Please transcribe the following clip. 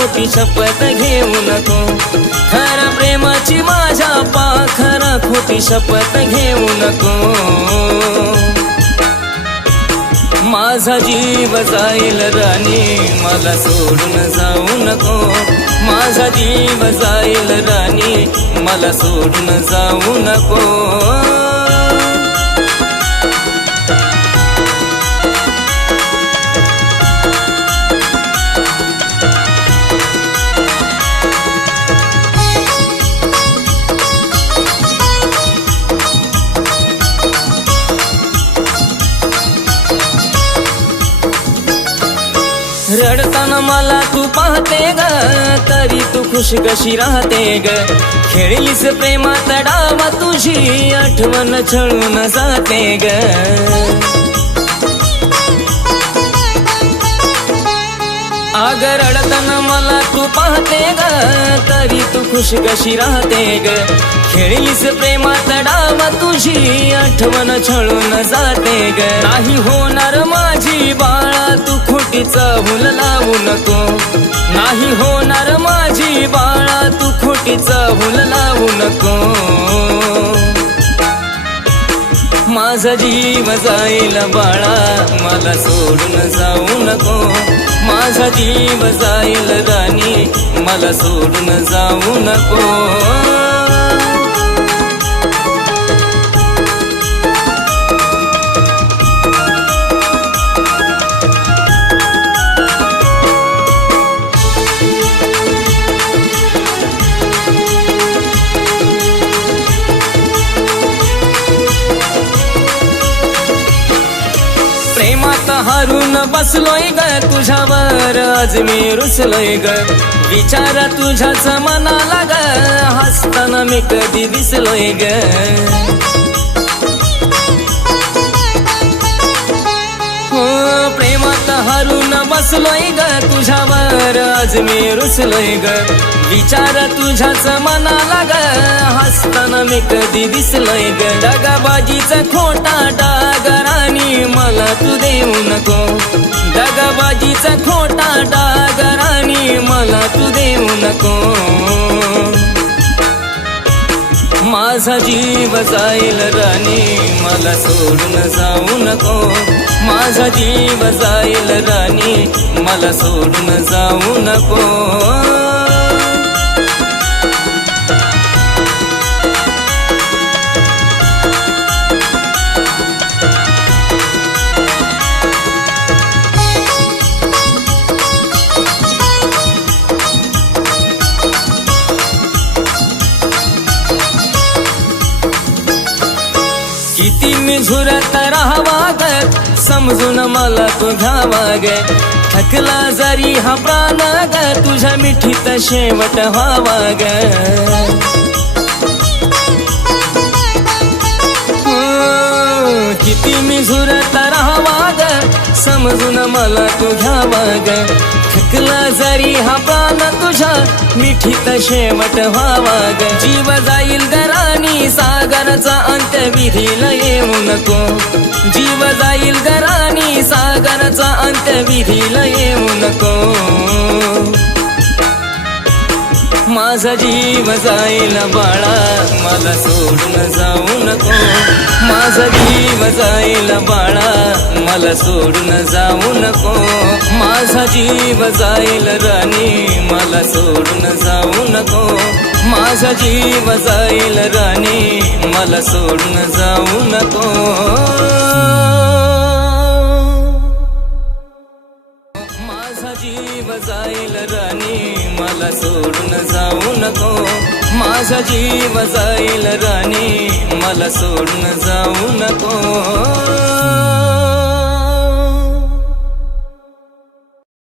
खोटी शपथ घेऊ नको, खरा प्रेमाची माझ्या पाखरा खोटी शपथ घेऊ नको. माझा जीव जाईल राणी मला सोडून जाऊ नको, माझा जीव जाईल राणी मला सोडून जाऊ नको. रडताना मला तू पाहते ग, तरी तू खुश कशी राहते ग. खेळलीस प्रेमात डावा तुझी आठवण छळून जाते ग. अग रडताना मला तू पाहते ग, तरी तू खुश कशी राहते ग. खेळलीस प्रेमात डावा तुझी आठवण छळून जाते ग. नाही होणार माझी बाळा तू खोटीचा हुल लावू नको, नाही होणार माझी बाळा तू खोटीचा हुल लावू नको. माझा जीव जाईल बाळा मला सोडून जाऊ नको, माझा जीव जाईल राणी मला सोडून जाऊ नको. प्रेमात हारून बसलोय ग तुझ्यावर आज मी रुसलोय ग. विचार तुझ्याच मनाला ग हसताना मी कधी दिसलोय ग. हो प्रेमात हारून बसलोय ग तुझ्यावर आज मी रुसलोय ग. विचार तुझ्याच मनाला ग हसताना मी कधी दिसलोय ग. दगाबाजीचा खोटा डाग राणी मला तू देऊ नको, दगाबाजीचा खोटा डाग राणी मला तू देऊ नको. माझा जीव जाईल राणी मला सोडून जाऊ नको, माझा जीव जाईल राणी मला सोडून जाऊ नको. किती मी झुरत राहावा ग समजून मला तू घ्यावा ग. थकला जरी हा प्राण ग तुझ्या मिठीत शेवट व्हावा ग. किती मी झुरत राहावा ग समजून मला तू घ्यावा ग. थकला जरी हा प्राण तुझ्या मिठीत शेवट व्हावा ग. जीव जाईल ग राणी सागराचा अंत्यविधीला येऊ नको, जीव जाईल ग राणी सागराचा अंत्यविधीला येऊ नको. माझा जीव जाईल बाळा मला सोडून जाऊ नको, माझा जीव जाईल बाळा मला सोडून जाऊ नको. माझा जीव जाईल राणी मला सोडून जाऊ नको, माझा जीव जाईल राणी मला सोडून जाऊ नको. माझा जीव जाईल राणी मला सोडून जाऊ नको, माझा जीव जाईल राणी मला सोडून जाऊ नको.